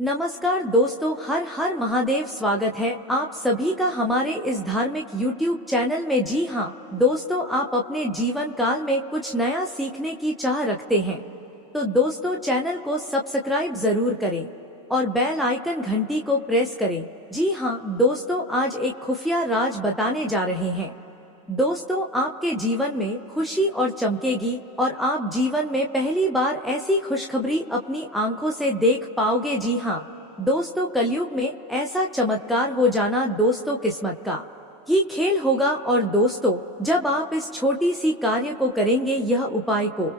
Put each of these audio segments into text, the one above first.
नमस्कार दोस्तों, हर हर महादेव। स्वागत है आप सभी का हमारे इस धार्मिक YouTube चैनल में। जी हाँ दोस्तों, आप अपने जीवन काल में कुछ नया सीखने की चाह रखते हैं तो दोस्तों चैनल को सब्सक्राइब जरूर करें और बेल आइकन घंटी को प्रेस करें। जी हाँ दोस्तों, आज एक खुफिया राज बताने जा रहे हैं। दोस्तों, आपके जीवन में खुशी और चमकेगी और आप जीवन में पहली बार ऐसी खुशखबरी अपनी आंखों से देख पाओगे। जी हाँ दोस्तों, कलयुग में ऐसा चमत्कार हो जाना दोस्तों किस्मत का ही खेल होगा। और दोस्तों, जब आप इस छोटी सी कार्य को करेंगे, यह उपाय को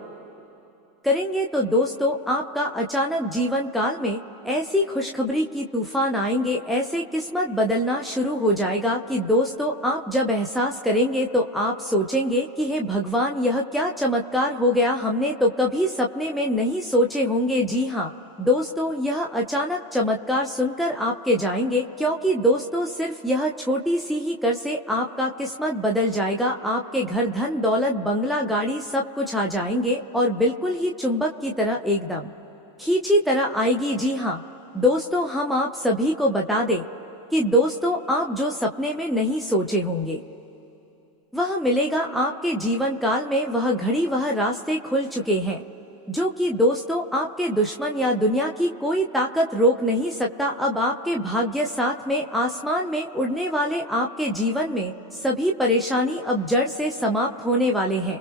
करेंगे, तो दोस्तों आपका अचानक जीवन काल में ऐसी खुशखबरी की तूफान आएंगे, ऐसे किस्मत बदलना शुरू हो जाएगा कि दोस्तों आप जब एहसास करेंगे तो आप सोचेंगे कि हे भगवान, यह क्या चमत्कार हो गया, हमने तो कभी सपने में नहीं सोचे होंगे। जी हाँ दोस्तों, यह अचानक चमत्कार सुनकर आपके जाएंगे, क्योंकि दोस्तों सिर्फ यह छोटी सी ही कर से आपका किस्मत बदल जाएगा। आपके घर धन दौलत बंगला गाड़ी सब कुछ आ जाएंगे और बिल्कुल ही चुंबक की तरह एकदम खींची तरह आएगी। जी हाँ दोस्तों, हम आप सभी को बता दें कि दोस्तों आप जो सपने में नहीं सोचे होंगे वह मिलेगा आपके जीवन काल में। वह घड़ी वह रास्ते खुल चुके हैं जो कि दोस्तों आपके दुश्मन या दुनिया की कोई ताकत रोक नहीं सकता। अब आपके भाग्य साथ में आसमान में उड़ने वाले, आपके जीवन में सभी परेशानी अब जड़ से समाप्त होने वाले हैं,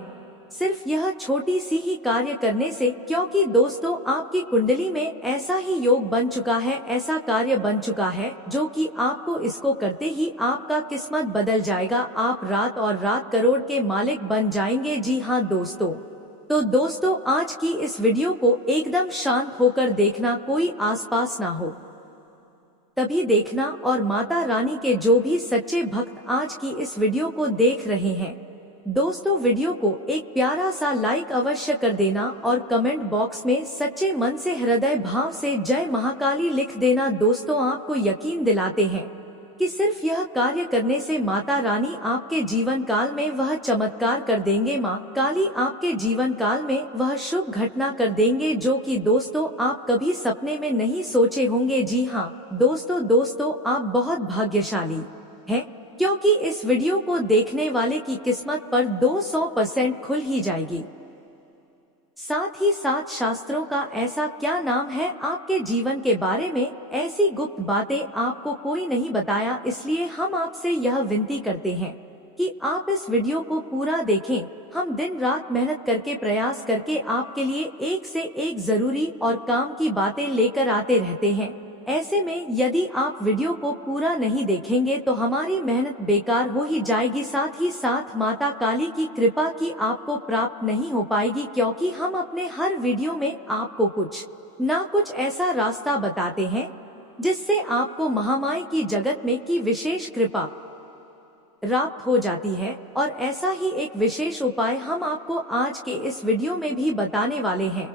सिर्फ यह छोटी सी ही कार्य करने से। क्योंकि दोस्तों आपकी कुंडली में ऐसा ही योग बन चुका है, ऐसा कार्य बन चुका है जो कि आपको इसको करते ही आपका किस्मत बदल जाएगा। आप रात और रात करोड़ के मालिक बन जाएंगे। जी हाँ दोस्तों, तो दोस्तों आज की इस वीडियो को एकदम शांत होकर देखना, कोई आसपास ना हो तभी देखना। और माता रानी के जो भी सच्चे भक्त आज की इस वीडियो को देख रहे हैं, दोस्तों वीडियो को एक प्यारा सा लाइक अवश्य कर देना और कमेंट बॉक्स में सच्चे मन से हृदय भाव से जय महाकाली लिख देना। दोस्तों आपको यकीन दिलाते हैं कि सिर्फ यह कार्य करने से माता रानी आपके जीवन काल में वह चमत्कार कर देंगे। माँ काली आपके जीवन काल में वह शुभ घटना कर देंगे जो कि दोस्तों आप कभी सपने में नहीं सोचे होंगे। जी हाँ दोस्तों आप बहुत भाग्यशाली हैं, क्योंकि इस वीडियो को देखने वाले की किस्मत पर 200% खुल ही जाएगी। साथ ही साथ शास्त्रों का ऐसा क्या नाम है आपके जीवन के बारे में, ऐसी गुप्त बातें आपको कोई नहीं बताया, इसलिए हम आपसे यह विनती करते हैं कि आप इस वीडियो को पूरा देखें। हम दिन रात मेहनत करके प्रयास करके आपके लिए एक से एक जरूरी और काम की बातें लेकर आते रहते हैं। ऐसे में यदि आप वीडियो को पूरा नहीं देखेंगे तो हमारी मेहनत बेकार हो ही जाएगी। साथ ही साथ माता काली की कृपा की आपको प्राप्त नहीं हो पाएगी, क्योंकि हम अपने हर वीडियो में आपको कुछ ना कुछ ऐसा रास्ता बताते हैं जिससे आपको महामाई की जगत में की विशेष कृपा प्राप्त हो जाती है। और ऐसा ही एक विशेष उपाय हम आपको आज के इस वीडियो में भी बताने वाले हैं,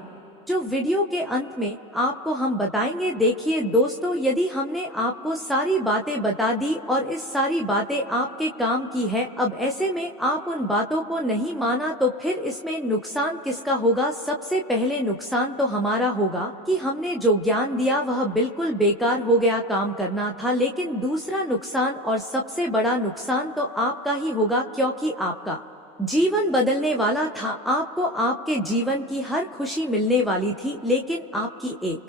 जो वीडियो के अंत में आपको हम बताएंगे। देखिए दोस्तों, यदि हमने आपको सारी बातें बता दी और इस सारी बातें आपके काम की है, अब ऐसे में आप उन बातों को नहीं माना तो फिर इसमें नुकसान किसका होगा? सबसे पहले नुकसान तो हमारा होगा कि हमने जो ज्ञान दिया वह बिल्कुल बेकार हो गया, काम करना था। लेकिन दूसरा नुकसान और सबसे बड़ा नुकसान तो आपका ही होगा, क्योंकि आपका जीवन बदलने वाला था, आपको आपके जीवन की हर खुशी मिलने वाली थी, लेकिन आपकी एक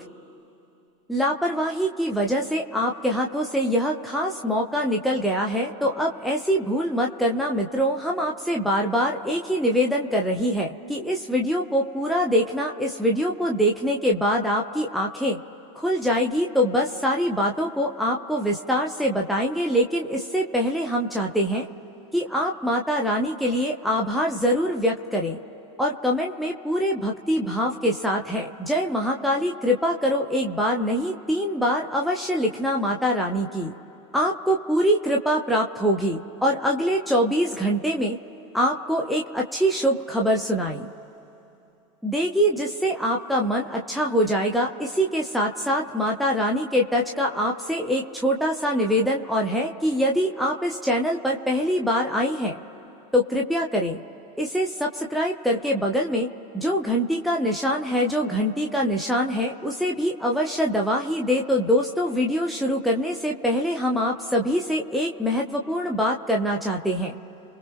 लापरवाही की वजह से आपके हाथों से यह खास मौका निकल गया है। तो अब ऐसी भूल मत करना मित्रों। हम आपसे बार बार एक ही निवेदन कर रही है कि इस वीडियो को पूरा देखना। इस वीडियो को देखने के बाद आपकी आंखें खुल जाएगी, तो बस सारी बातों को आपको विस्तार से बताएंगे। लेकिन इससे पहले हम चाहते हैं कि आप माता रानी के लिए आभार जरूर व्यक्त करें और कमेंट में पूरे भक्ति भाव के साथ है जय महाकाली कृपा करो, एक बार नहीं 3 बार अवश्य लिखना। माता रानी की आपको पूरी कृपा प्राप्त होगी और अगले 24 घंटे में आपको एक अच्छी शुभ खबर सुनाई देगी, जिससे आपका मन अच्छा हो जाएगा। इसी के साथ साथ माता रानी के टच का आपसे एक छोटा सा निवेदन और है कि यदि आप इस चैनल पर पहली बार आई हैं तो कृपया करें इसे सब्सक्राइब करके बगल में जो घंटी का निशान है उसे भी अवश्य दबा ही दे। तो दोस्तों, वीडियो शुरू करने से पहले हम आप सभी से एक महत्वपूर्ण बात करना चाहते हैं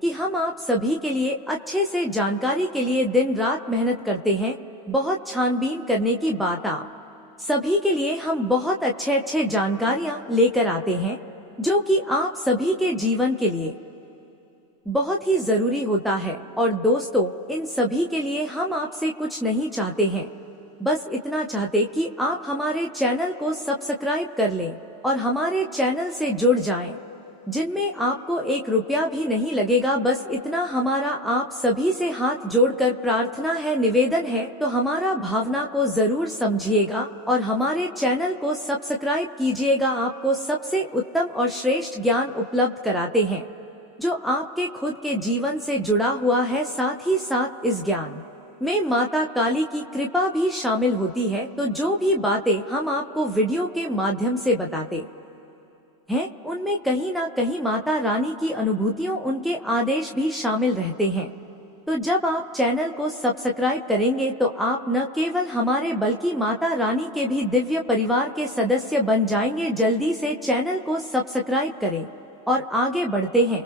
कि हम आप सभी के लिए अच्छे से जानकारी के लिए दिन रात मेहनत करते हैं। बहुत छानबीन करने की बात आप सभी के लिए हम बहुत अच्छे जानकारियां लेकर आते हैं जो कि आप सभी के जीवन के लिए बहुत ही जरूरी होता है। और दोस्तों, इन सभी के लिए हम आपसे कुछ नहीं चाहते हैं, बस इतना चाहते कि आप हमारे चैनल को सब्सक्राइब कर लें और हमारे चैनल से जुड़ जाएं, जिनमें आपको 1 रुपया भी नहीं लगेगा। बस इतना हमारा आप सभी से हाथ जोड़कर प्रार्थना है, निवेदन है। तो हमारा भावना को जरूर समझिएगा और हमारे चैनल को सब्सक्राइब कीजिएगा। आपको सबसे उत्तम और श्रेष्ठ ज्ञान उपलब्ध कराते हैं जो आपके खुद के जीवन से जुड़ा हुआ है। साथ ही साथ इस ज्ञान में माता काली की कृपा भी शामिल होती है। तो जो भी बातें हम आपको वीडियो के माध्यम से बताते हैं उनमें कहीं ना कहीं माता रानी की अनुभूतियों, उनके आदेश भी शामिल रहते हैं। तो जब आप चैनल को सब्सक्राइब करेंगे तो आप न केवल हमारे बल्कि माता रानी के भी दिव्य परिवार के सदस्य बन जाएंगे। जल्दी से चैनल को सब्सक्राइब करें और आगे बढ़ते हैं।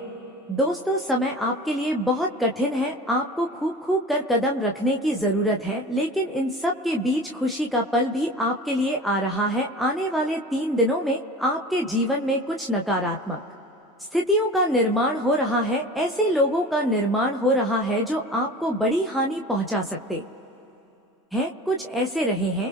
दोस्तों, समय आपके लिए बहुत कठिन है, आपको खूब कर कदम रखने की जरूरत है, लेकिन इन सब के बीच खुशी का पल भी आपके लिए आ रहा है। आने वाले 3 दिनों में आपके जीवन में कुछ नकारात्मक स्थितियों का निर्माण हो रहा है। ऐसे लोगों का निर्माण हो रहा है जो आपको बड़ी हानि पहुंचा सकते हैं। कुछ ऐसे रहे हैं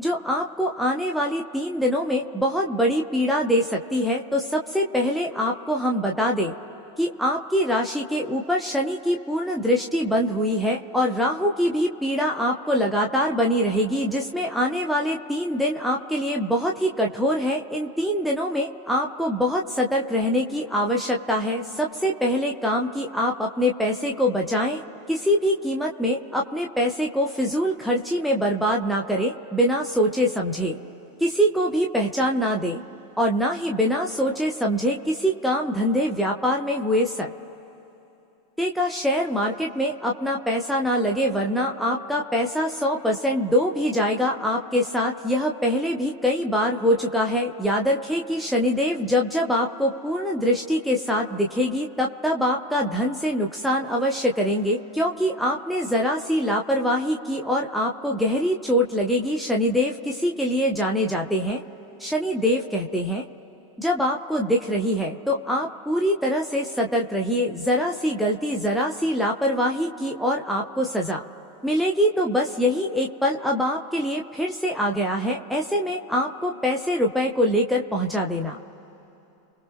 जो आपको आने वाली 3 दिनों में बहुत बड़ी पीड़ा दे सकती है। तो सबसे पहले आपको हम बता दें कि आपकी राशि के ऊपर शनि की पूर्ण दृष्टि बंद हुई है और राहु की भी पीड़ा आपको लगातार बनी रहेगी, जिसमें आने वाले 3 दिन आपके लिए बहुत ही कठोर है। इन 3 दिनों में आपको बहुत सतर्क रहने की आवश्यकता है। सबसे पहले काम कि आप अपने पैसे को बचाएं, किसी भी कीमत में अपने पैसे को फिजूल खर्ची में बर्बाद ना करें। बिना सोचे समझे किसी को भी पहचान ना दें और ना ही बिना सोचे समझे किसी काम धंधे व्यापार में हुए सट्टे का शेयर मार्केट में अपना पैसा ना लगे, वरना आपका पैसा 100% डूब भी जाएगा। आपके साथ यह पहले भी कई बार हो चुका है। याद रखें कि शनिदेव जब आपको पूर्ण दृष्टि के साथ दिखेगी तब आपका धन से नुकसान अवश्य करेंगे, क्योंकि आपने जरा सी लापरवाही की और आपको गहरी चोट लगेगी। शनिदेव किसी के लिए जाने जाते हैं। शनि देव कहते हैं, जब आपको दिख रही है तो आप पूरी तरह से सतर्क रहिए। जरा सी गलती, जरा सी लापरवाही की और आपको सजा मिलेगी। तो बस यही एक पल अब आपके लिए फिर से आ गया है। ऐसे में आपको पैसे रुपए को लेकर पहुंचा देना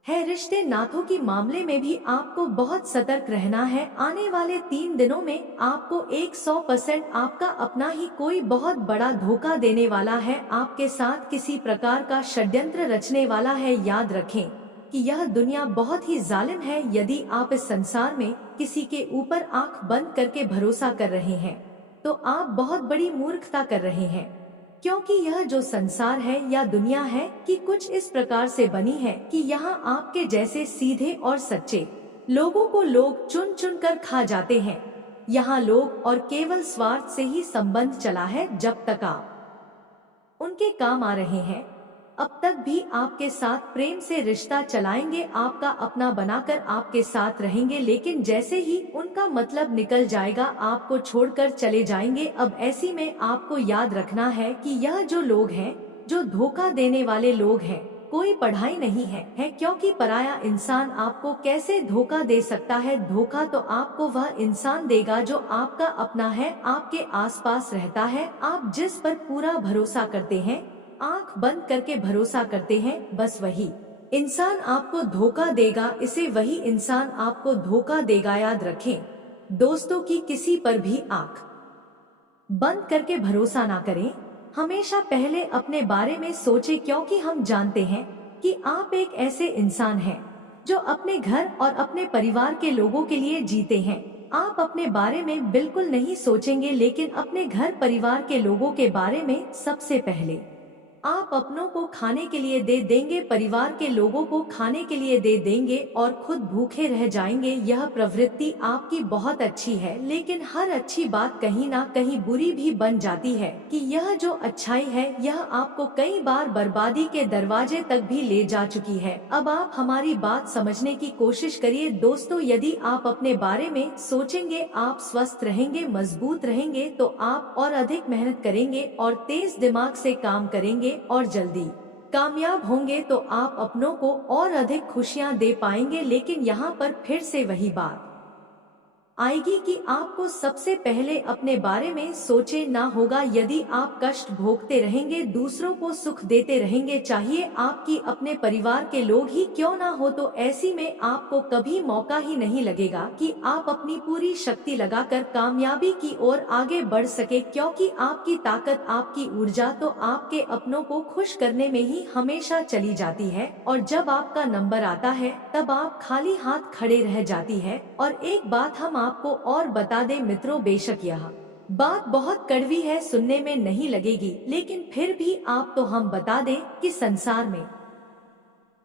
है। रिश्ते नातों की मामले में भी आपको बहुत सतर्क रहना है। आने वाले 3 दिनों में आपको 100% आपका अपना ही कोई बहुत बड़ा धोखा देने वाला है, आपके साथ किसी प्रकार का षड्यंत्र रचने वाला है। याद रखें कि यह दुनिया बहुत ही जालिम है। यदि आप इस संसार में किसी के ऊपर आंख बंद करके भरोसा कर रहे हैं तो आप बहुत बड़ी मूर्खता कर रहे हैं, क्योंकि यह जो संसार है या दुनिया है कि कुछ इस प्रकार से बनी है कि यहाँ आपके जैसे सीधे और सच्चे लोगों को लोग चुन चुन कर खा जाते हैं। यहाँ लोग और केवल स्वार्थ से ही संबंध चला है। जब तक आप उनके काम आ रहे हैं अब तक भी आपके साथ प्रेम से रिश्ता चलाएंगे, आपका अपना बनाकर आपके साथ रहेंगे, लेकिन जैसे ही उनका मतलब निकल जाएगा आपको छोड़कर चले जाएंगे। अब ऐसी में आपको याद रखना है कि यह जो लोग हैं, जो धोखा देने वाले लोग हैं, कोई पढ़ाई नहीं है, क्योंकि पराया इंसान आपको कैसे धोखा दे सकता है। धोखा तो आपको वह इंसान देगा जो आपका अपना है, आपके आसपास रहता है, आप जिस पर पूरा भरोसा करते हैं, आंख बंद करके भरोसा करते हैं, बस वही इंसान आपको धोखा देगा। इसे वही इंसान आपको धोखा देगा। याद रखें दोस्तों कि किसी पर भी आंख बंद करके भरोसा ना करें। हमेशा पहले अपने बारे में सोचें, क्योंकि हम जानते हैं कि आप एक ऐसे इंसान हैं जो अपने घर और अपने परिवार के लोगों के लिए जीते हैं। आप अपने बारे में बिल्कुल नहीं सोचेंगे, लेकिन अपने घर परिवार के लोगों के बारे में सबसे पहले आप अपनों को खाने के लिए दे देंगे, परिवार के लोगों को खाने के लिए दे देंगे और खुद भूखे रह जाएंगे। यह प्रवृत्ति आपकी बहुत अच्छी है, लेकिन हर अच्छी बात कहीं ना कहीं बुरी भी बन जाती है कि यह जो अच्छाई है यह आपको कई बार बर्बादी के दरवाजे तक भी ले जा चुकी है। अब आप हमारी बात समझने की कोशिश करिए दोस्तों। यदि आप अपने बारे में सोचेंगे, आप स्वस्थ रहेंगे, मजबूत रहेंगे, तो आप और अधिक मेहनत करेंगे और तेज दिमाग से काम करेंगे और जल्दी कामयाब होंगे, तो आप अपनों को और अधिक खुशियां दे पाएंगे। लेकिन यहाँ पर फिर से वही बात आएगी कि आपको सबसे पहले अपने बारे में सोचे ना होगा। यदि आप कष्ट भोगते रहेंगे, दूसरों को सुख देते रहेंगे, चाहिए आपकी अपने परिवार के लोग ही क्यों ना हो, तो ऐसी में आपको कभी मौका ही नहीं लगेगा कि आप अपनी पूरी शक्ति लगाकर कामयाबी की ओर आगे बढ़ सके, क्योंकि आपकी ताकत, आपकी ऊर्जा तो आपके अपनों को खुश करने में ही हमेशा चली जाती है। और जब आपका नंबर आता है तब आप खाली हाथ खड़े रह जाती है। और एक बात हम आपको और बता दें मित्रों, बेशक यह बात बहुत कड़वी है, सुनने में नहीं लगेगी, लेकिन फिर भी आप तो हम बता दें कि संसार में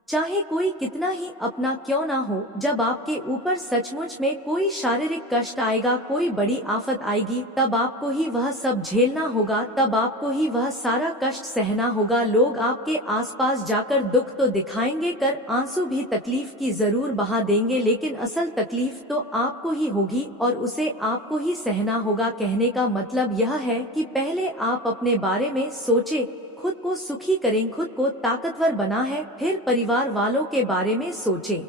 चाहे कोई कितना ही अपना क्यों ना हो, जब आपके ऊपर सचमुच में कोई शारीरिक कष्ट आएगा, कोई बड़ी आफत आएगी, तब आपको ही वह सब झेलना होगा, तब आपको ही वह सारा कष्ट सहना होगा। लोग आपके आसपास जाकर दुख तो दिखाएंगे, कर आंसू भी तकलीफ की जरूर बहा देंगे, लेकिन असल तकलीफ तो आपको ही होगी और उसे आपको ही सहना होगा। कहने का मतलब यह है कि पहले आप अपने बारे में सोचे, खुद को सुखी करें, खुद को ताकतवर बना है, फिर परिवार वालों के बारे में सोचें।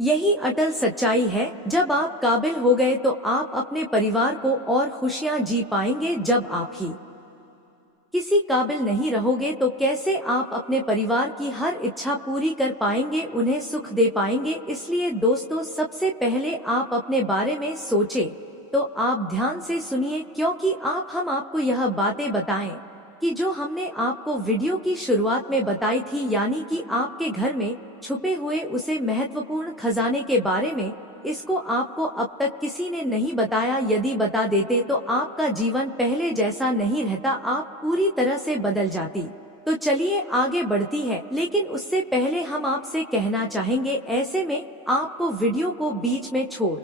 यही अटल सच्चाई है। जब आप काबिल हो गए तो आप अपने परिवार को और खुशियां जी पाएंगे। जब आप ही किसी काबिल नहीं रहोगे तो कैसे आप अपने परिवार की हर इच्छा पूरी कर पाएंगे, उन्हें सुख दे पाएंगे। इसलिए दोस्तों, सबसे पहले आप अपने बारे में सोचें। तो आप ध्यान से सुनिए, क्योंकि हम आपको यह बातें बताएं कि जो हमने आपको वीडियो की शुरुआत में बताई थी, यानी कि आपके घर में छुपे हुए उसे महत्वपूर्ण खजाने के बारे में, इसको आपको अब तक किसी ने नहीं बताया। यदि बता देते तो आपका जीवन पहले जैसा नहीं रहता, आप पूरी तरह से बदल जाती। तो चलिए आगे बढ़ती है, लेकिन उससे पहले हम आपसे कहना चाहेंगे, ऐसे में आपको वीडियो को बीच में छोड़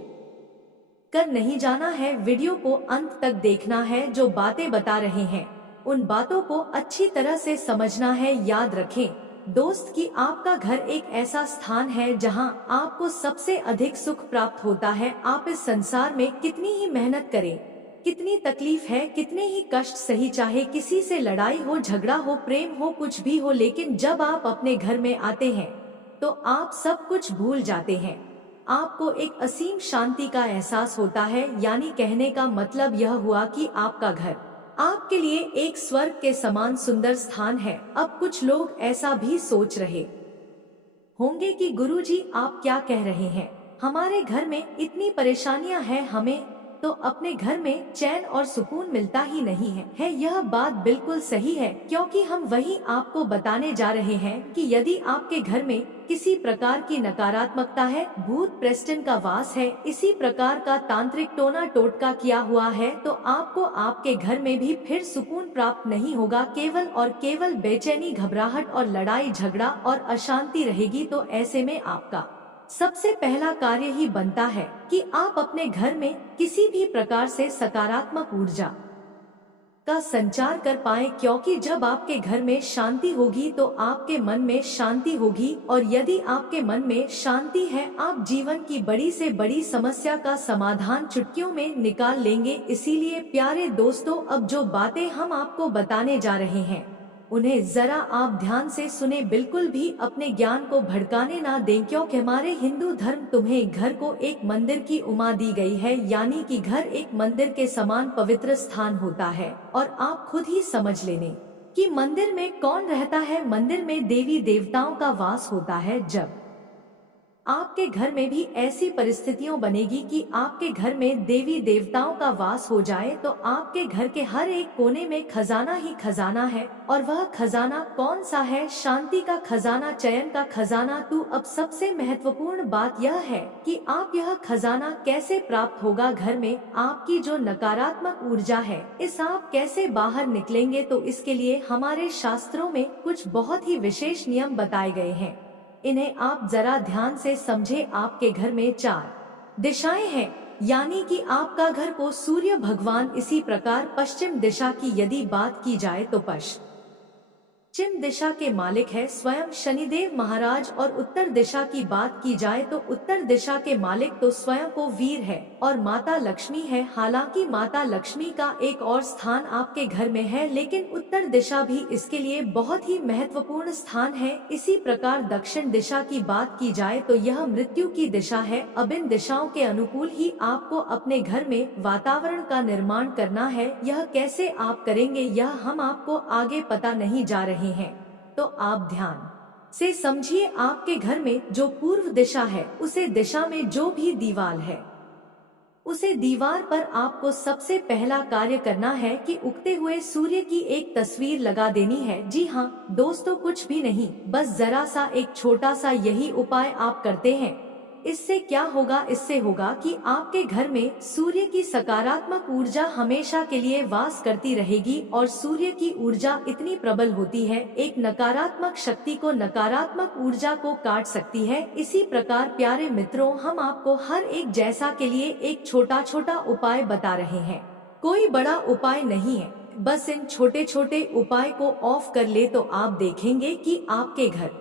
कर नहीं जाना है, वीडियो को अंत तक देखना है। जो बातें बता रहे हैं उन बातों को अच्छी तरह से समझना है। याद रखें दोस्त कि आपका घर एक ऐसा स्थान है जहां आपको सबसे अधिक सुख प्राप्त होता है। आप इस संसार में कितनी ही मेहनत करें, कितनी तकलीफ है, कितने ही कष्ट सही, चाहे किसी से लड़ाई हो, झगड़ा हो, प्रेम हो, कुछ भी हो, लेकिन जब आप अपने घर में आते हैं तो आप सब कुछ भूल जाते हैं। आपको एक असीम शांति का एहसास होता है। यानी कहने का मतलब यह हुआ कि आपका घर आपके लिए एक स्वर्ग के समान सुंदर स्थान है। अब कुछ लोग ऐसा भी सोच रहे होंगे कि गुरुजी आप क्या कह रहे हैं, हमारे घर में इतनी परेशानियां हैं, हमें तो अपने घर में चैन और सुकून मिलता ही नहीं है। यह बात बिल्कुल सही है, क्योंकि हम वही आपको बताने जा रहे हैं कि यदि आपके घर में किसी प्रकार की नकारात्मकता है, भूत प्रेस्टन का वास है, इसी प्रकार का तांत्रिक टोना टोटका किया हुआ है, तो आपको आपके घर में भी फिर सुकून प्राप्त नहीं होगा। केवल और केवल बेचैनी, घबराहट और लड़ाई झगड़ा और अशांति रहेगी। तो ऐसे में आपका सबसे पहला कार्य ही बनता है कि आप अपने घर में किसी भी प्रकार से सकारात्मक ऊर्जा का संचार कर पाएं, क्योंकि जब आपके घर में शांति होगी तो आपके मन में शांति होगी, और यदि आपके मन में शांति है, आप जीवन की बड़ी से बड़ी समस्या का समाधान चुटकियों में निकाल लेंगे। इसीलिए प्यारे दोस्तों, अब जो बातें हम आपको बताने जा रहे हैं उन्हें जरा आप ध्यान से सुने, बिल्कुल भी अपने ज्ञान को भड़काने ना दें, क्योंकि हमारे हिंदू धर्म तुम्हें घर को एक मंदिर की उपमा दी गई है। यानी कि घर एक मंदिर के समान पवित्र स्थान होता है। और आप खुद ही समझ लेने कि मंदिर में कौन रहता है। मंदिर में देवी देवताओं का वास होता है। जब आपके घर में भी ऐसी परिस्थितियों बनेगी कि आपके घर में देवी देवताओं का वास हो जाए, तो आपके घर के हर एक कोने में खजाना ही खजाना है। और वह खजाना कौन सा है? शांति का खजाना, चयन का खजाना। तो अब सबसे महत्वपूर्ण बात यह है कि आप यह खजाना कैसे प्राप्त होगा घर में। आपकी जो नकारात्मक ऊर्जा है, इस आप कैसे बाहर निकलेंगे, तो इसके लिए हमारे शास्त्रों में कुछ बहुत ही विशेष नियम बताए गए हैं। इन्हें आप जरा ध्यान से समझे। आपके घर में 4 दिशाएं हैं, यानी कि आपका घर को सूर्य भगवान, इसी प्रकार पश्चिम दिशा की यदि बात की जाए तो पश्चिम दिशा के मालिक है स्वयं शनिदेव महाराज, और उत्तर दिशा की बात की जाए तो उत्तर दिशा के मालिक तो स्वयं को वीर है और माता लक्ष्मी है। हालांकि माता लक्ष्मी का एक और स्थान आपके घर में है, लेकिन उत्तर दिशा भी इसके लिए बहुत ही महत्वपूर्ण स्थान है। इसी प्रकार दक्षिण दिशा की बात की जाए तो यह मृत्यु की दिशा है। अब इन दिशाओं के अनुकूल ही आपको अपने घर में वातावरण का निर्माण करना है। यह कैसे आप करेंगे, यह हम आपको आगे पता नहीं जा रहे हैं, तो आप ध्यान से समझिए। आपके घर में जो पूर्व दिशा है, उसे दिशा में जो भी दीवार है, उसे दीवार पर आपको सबसे पहला कार्य करना है कि उगते हुए सूर्य की एक तस्वीर लगा देनी है। जी हाँ दोस्तों, कुछ भी नहीं, बस जरा सा एक छोटा सा यही उपाय आप करते हैं। इससे क्या होगा? इससे होगा कि आपके घर में सूर्य की सकारात्मक ऊर्जा हमेशा के लिए वास करती रहेगी, और सूर्य की ऊर्जा इतनी प्रबल होती है, एक नकारात्मक शक्ति को, नकारात्मक ऊर्जा को काट सकती है। इसी प्रकार प्यारे मित्रों, हम आपको हर एक जैसा के लिए एक छोटा छोटा उपाय बता रहे हैं। कोई बड़ा उपाय नहीं है, बस इन छोटे छोटे उपाय को ऑफ कर ले तो आप देखेंगे कि आपके घर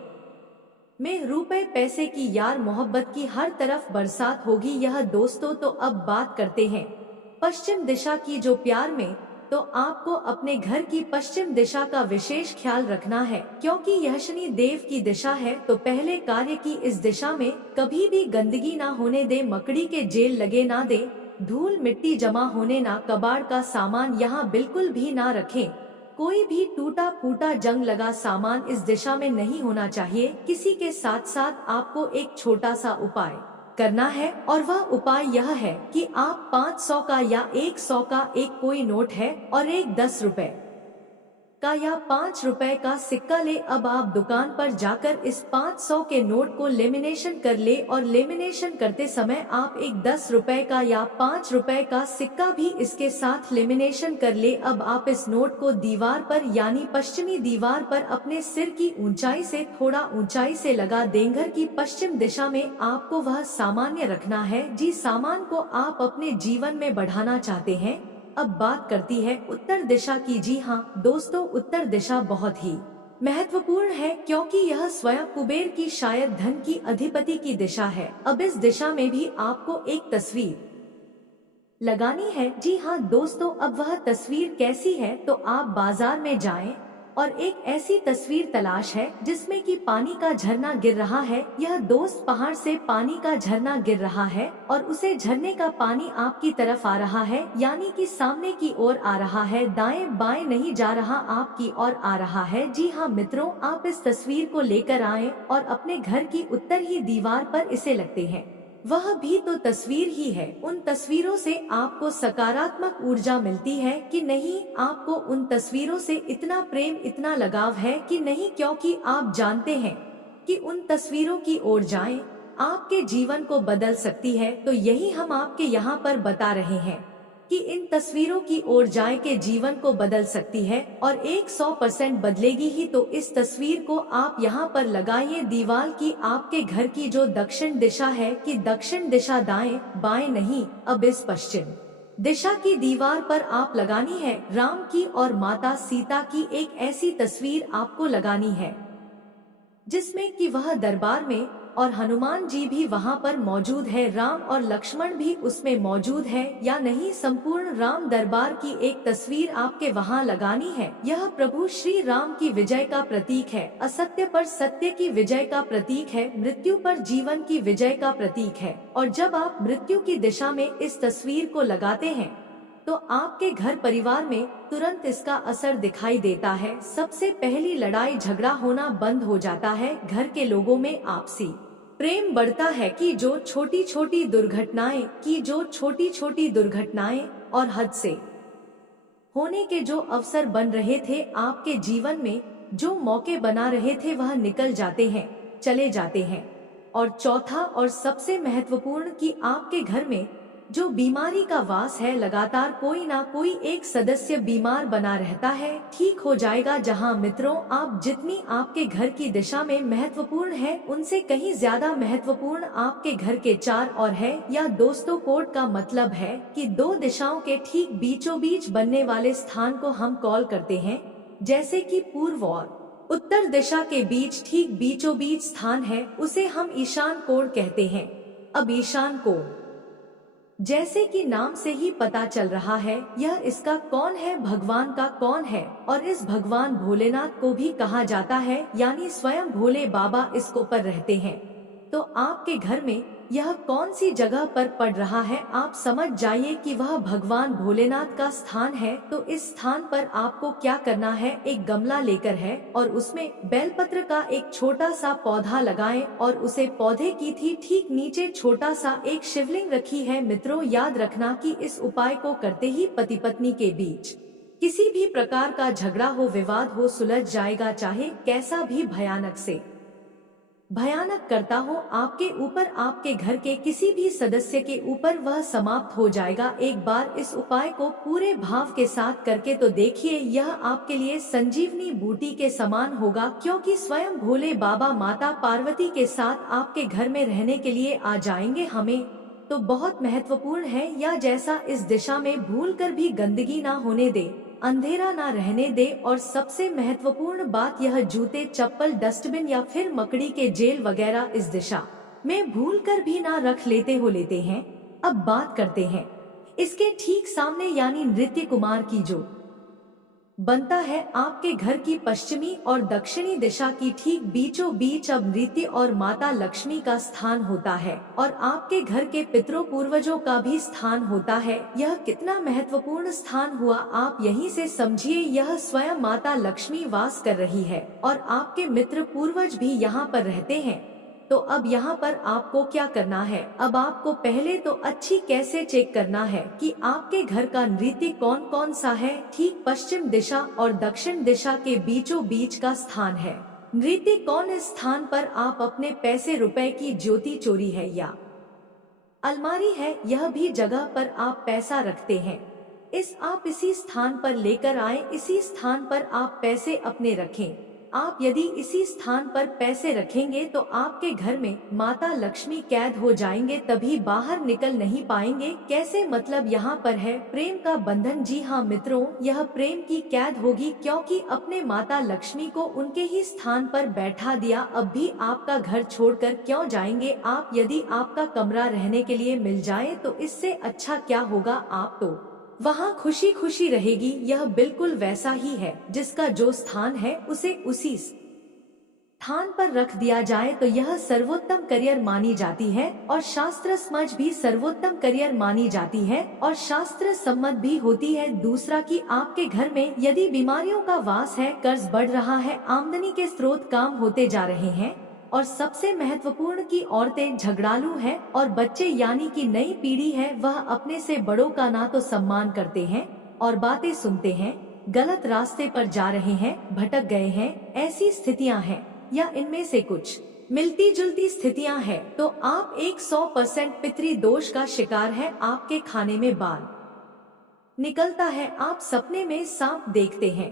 में रुपए पैसे की, यार मोहब्बत की हर तरफ बरसात होगी। यह दोस्तों, तो अब बात करते हैं पश्चिम दिशा की। जो प्यार में, तो आपको अपने घर की पश्चिम दिशा का विशेष ख्याल रखना है, क्योंकि यह शनि देव की दिशा है। तो पहले कार्य की इस दिशा में कभी भी गंदगी ना होने दे, मकड़ी के जेल लगे ना दे, धूल मिट्टी जमा होने ना, कबाड़ का सामान यहाँ बिल्कुल भी ना रखें। कोई भी टूटा फूटा जंग लगा सामान इस दिशा में नहीं होना चाहिए। किसी के साथ साथ आपको एक छोटा सा उपाय करना है, और वह उपाय यह है कि आप 500 का या 100 का एक कोई नोट है और एक 10 रुपए का या 5 रुपए का सिक्का ले। अब आप दुकान पर जाकर इस 500 के नोट को लेमिनेशन कर ले, और लेमिनेशन करते समय आप एक 10 रुपए का या 5 रुपए का सिक्का भी इसके साथ लेमिनेशन कर ले। अब आप इस नोट को दीवार पर, यानी पश्चिमी दीवार पर, अपने सिर की ऊंचाई से थोड़ा ऊंचाई से लगा दें। घर की पश्चिम दिशा में आपको वह सामान्य रखना है, जिस सामान को आप अपने जीवन में बढ़ाना चाहते हैं। अब बात करती है उत्तर दिशा की। जी हाँ दोस्तों, उत्तर दिशा बहुत ही महत्वपूर्ण है, क्योंकि यह स्वयं कुबेर की, शायद धन की अधिपति की दिशा है। अब इस दिशा में भी आपको एक तस्वीर लगानी है। जी हाँ दोस्तों, अब वह तस्वीर कैसी है? तो आप बाजार में जाएं और एक ऐसी तस्वीर तलाश है जिसमें कि पानी का झरना गिर रहा है। यह दोस्त पहाड़ से पानी का झरना गिर रहा है और उसे झरने का पानी आपकी तरफ आ रहा है, यानी कि सामने की ओर आ रहा है, दाएं बाएं नहीं जा रहा, आपकी ओर आ रहा है। जी हाँ मित्रों, आप इस तस्वीर को लेकर आएं और अपने घर की उत्तर ही दीवार पर इसे लगते हैं। वह भी तो तस्वीर ही है। उन तस्वीरों से आपको सकारात्मक ऊर्जा मिलती है कि नहीं? आपको उन तस्वीरों से इतना प्रेम, इतना लगाव है कि नहीं? क्योंकि आप जानते हैं कि उन तस्वीरों की ओर जाएं, आपके जीवन को बदल सकती है। तो यही हम आपके यहाँ पर बता रहे हैं कि इन तस्वीरों की ओर जाएं के जीवन को बदल सकती है, और 100% बदलेगी ही। तो इस तस्वीर को आप यहाँ पर लगाइए दीवार की, आपके घर की जो दक्षिण दिशा है, कि दक्षिण दिशा दाएं बाएं नहीं, अब इस पश्चिम दिशा की दीवार पर आप लगानी है राम की और माता सीता की एक ऐसी तस्वीर आपको लगानी है जिसमें कि वह दरबार में, और हनुमान जी भी वहाँ पर मौजूद है, राम और लक्ष्मण भी उसमें मौजूद है, या नहीं? संपूर्ण राम दरबार की एक तस्वीर आपके वहाँ लगानी है। यह प्रभु श्री राम की विजय का प्रतीक है, असत्य पर सत्य की विजय का प्रतीक है, मृत्यु पर जीवन की विजय का प्रतीक है। और जब आप मृत्यु की दिशा में इस तस्वीर को लगाते हैं तो आपके घर परिवार में तुरंत इसका असर दिखाई देता है। सबसे पहली लड़ाई झगड़ा होना बंद हो जाता है, घर के लोगों में आपसी प्रेम बढ़ता है कि जो छोटी छोटी दुर्घटनाएं और हद से होने के जो अवसर बन रहे थे आपके जीवन में, जो मौके बना रहे थे वह निकल जाते हैं, चले जाते हैं। और चौथा और सबसे महत्वपूर्ण कि आपके घर में जो बीमारी का वास है, लगातार कोई ना कोई एक सदस्य बीमार बना रहता है, ठीक हो जाएगा। जहां मित्रों आप जितनी आपके घर की दिशा में महत्वपूर्ण है, उनसे कहीं ज्यादा महत्वपूर्ण आपके घर के चार और है। या दोस्तों कोड का मतलब है कि दो दिशाओं के ठीक बीचों बीच बनने वाले स्थान को हम कॉल करते हैं, जैसे कि पूर्व और उत्तर दिशा के बीच ठीक बीचों बीच स्थान है, उसे हम ईशान कोण कहते हैं। अब ईशान कोण जैसे कि नाम से ही पता चल रहा है, यह इसका कौन है, भगवान का कौन है। और इस भगवान भोलेनाथ को भी कहा जाता है, यानी स्वयं भोले बाबा इसको पर रहते हैं। तो आपके घर में यह कौन सी जगह पर पड़ रहा है, आप समझ जाइए कि वह भगवान भोलेनाथ का स्थान है। तो इस स्थान पर आपको क्या करना है, एक गमला लेकर है और उसमें बेलपत्र का एक छोटा सा पौधा लगाएं और उसे पौधे की थी ठीक नीचे छोटा सा एक शिवलिंग रखी है। मित्रों याद रखना कि इस उपाय को करते ही पति पत्नी के बीच किसी भी प्रकार का झगड़ा हो, विवाद हो, सुलझ जाएगा, चाहे कैसा भी भयानक करता हो आपके ऊपर, आपके घर के किसी भी सदस्य के ऊपर, वह समाप्त हो जाएगा। एक बार इस उपाय को पूरे भाव के साथ करके तो देखिए, यह आपके लिए संजीवनी बूटी के समान होगा, क्योंकि स्वयं भोले बाबा माता पार्वती के साथ आपके घर में रहने के लिए आ जाएंगे। हमें तो बहुत महत्वपूर्ण है, या जैसा इस दिशा में भूलकर भी गंदगी ना होने दे, अंधेरा ना रहने दे। और सबसे महत्वपूर्ण बात, यह जूते, चप्पल, डस्टबिन या फिर मकड़ी के जेल वगैरह इस दिशा में भूलकर भी ना रख लेते हैं। अब बात करते हैं इसके ठीक सामने, यानी नृत्य कुमार की जो बनता है आपके घर की पश्चिमी और दक्षिणी दिशा की ठीक बीचों बीच। अब नृत्य और माता लक्ष्मी का स्थान होता है और आपके घर के पितरों पूर्वजों का भी स्थान होता है। यह कितना महत्वपूर्ण स्थान हुआ, आप यहीं से समझिए। यह स्वयं माता लक्ष्मी वास कर रही है और आपके मित्र पूर्वज भी यहाँ पर रहते हैं। तो अब यहाँ पर आपको क्या करना है, अब आपको पहले तो अच्छी कैसे चेक करना है कि आपके घर का नृत्य कौन कौन सा है। ठीक पश्चिम दिशा और दक्षिण दिशा के बीचों बीच का स्थान है नृत्य। कौन इस स्थान पर आप अपने पैसे रुपए की ज्योति चोरी है या अलमारी है, यह भी जगह पर आप पैसा रखते हैं, आप इसी स्थान पर लेकर आए, इसी स्थान पर आप पैसे अपने रखें। आप यदि इसी स्थान पर पैसे रखेंगे तो आपके घर में माता लक्ष्मी कैद हो जाएंगे, तभी बाहर निकल नहीं पाएंगे। कैसे, मतलब यहाँ पर है प्रेम का बंधन। जी हाँ मित्रों, यह प्रेम की कैद होगी, क्योंकि अपने माता लक्ष्मी को उनके ही स्थान पर बैठा दिया। अब भी आपका घर छोड़कर क्यों जाएंगे आप, यदि आपका कमरा रहने के लिए मिल जाए तो इससे अच्छा क्या होगा, आप तो वहाँ खुशी खुशी रहेगी। यह बिल्कुल वैसा ही है, जिसका जो स्थान है उसे उसी स्थान पर रख दिया जाए तो यह सर्वोत्तम करियर मानी जाती है और शास्त्र समझ भी सर्वोत्तम करियर मानी जाती है और शास्त्र सम्मत भी होती है। दूसरा कि आपके घर में यदि बीमारियों का वास है, कर्ज बढ़ रहा है, आमदनी के स्रोत काम होते जा रहे हैं, और सबसे महत्वपूर्ण कि औरतें झगड़ालू हैं और बच्चे यानी कि नई पीढ़ी है, वह अपने से बड़ों का ना तो सम्मान करते हैं और बातें सुनते हैं, गलत रास्ते पर जा रहे हैं, भटक गए हैं, ऐसी स्थितियां हैं या इनमें से कुछ मिलती जुलती स्थितियां हैं, तो आप 100% पितृ दोष का शिकार है। आपके खाने में बाल निकलता है, आप सपने में सांप देखते हैं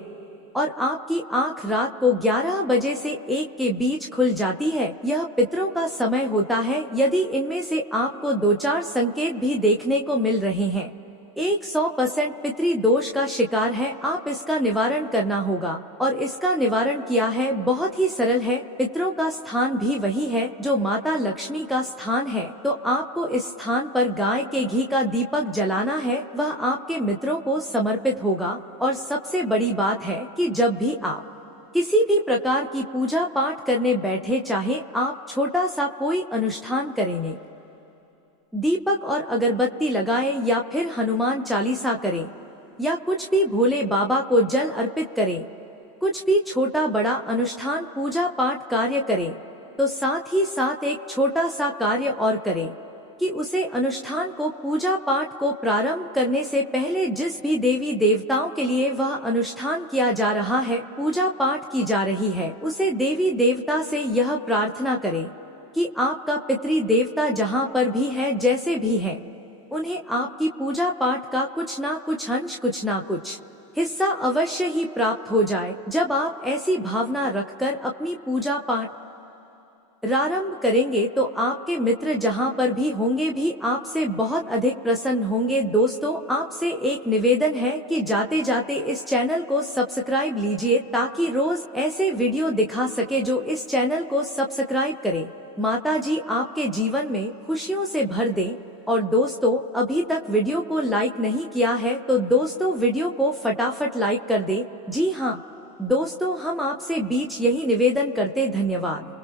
और आपकी आंख रात को 11 बजे से 1 के बीच खुल जाती है, यह पितरों का समय होता है। यदि इनमें से आपको 2-4 संकेत भी देखने को मिल रहे हैं, 100% पितृ दोष का शिकार है, आप इसका निवारण करना होगा। और इसका निवारण किया है, बहुत ही सरल है। पितरों का स्थान भी वही है जो माता लक्ष्मी का स्थान है, तो आपको इस स्थान पर गाय के घी का दीपक जलाना है, वह आपके मित्रों को समर्पित होगा। और सबसे बड़ी बात है कि जब भी आप किसी भी प्रकार की पूजा पाठ करने बैठे, चाहे आप छोटा सा कोई अनुष्ठान करेंगे, दीपक और अगरबत्ती लगाएं या फिर हनुमान चालीसा करें या कुछ भी भोले बाबा को जल अर्पित करें, कुछ भी छोटा बड़ा अनुष्ठान पूजा पाठ कार्य करें, तो साथ ही साथ एक छोटा सा कार्य और करें कि उसे अनुष्ठान को, पूजा पाठ को प्रारंभ करने से पहले जिस भी देवी देवताओं के लिए वह अनुष्ठान किया जा रहा है, पूजा पाठ की जा रही है, उसे देवी देवता से यह प्रार्थना करें कि आपका पितृ देवता जहाँ पर भी है, जैसे भी है, उन्हें आपकी पूजा पाठ का कुछ ना कुछ अंश, कुछ ना कुछ हिस्सा अवश्य ही प्राप्त हो जाए। जब आप ऐसी भावना रखकर अपनी पूजा पाठ प्रारंभ करेंगे तो आपके मित्र जहां पर भी होंगे भी आपसे बहुत अधिक प्रसन्न होंगे। दोस्तों, आपसे एक निवेदन है कि जाते जाते इस चैनल को सब्सक्राइब लीजिए ताकि रोज ऐसे वीडियो दिखा सके जो इस चैनल को सब्सक्राइब करे। माता जी आपके जीवन में खुशियों से भर दे। और दोस्तों, अभी तक वीडियो को लाइक नहीं किया है तो दोस्तों वीडियो को फटाफट लाइक कर दे। जी हाँ दोस्तों, हम आपसे बीच यही निवेदन करते। धन्यवाद।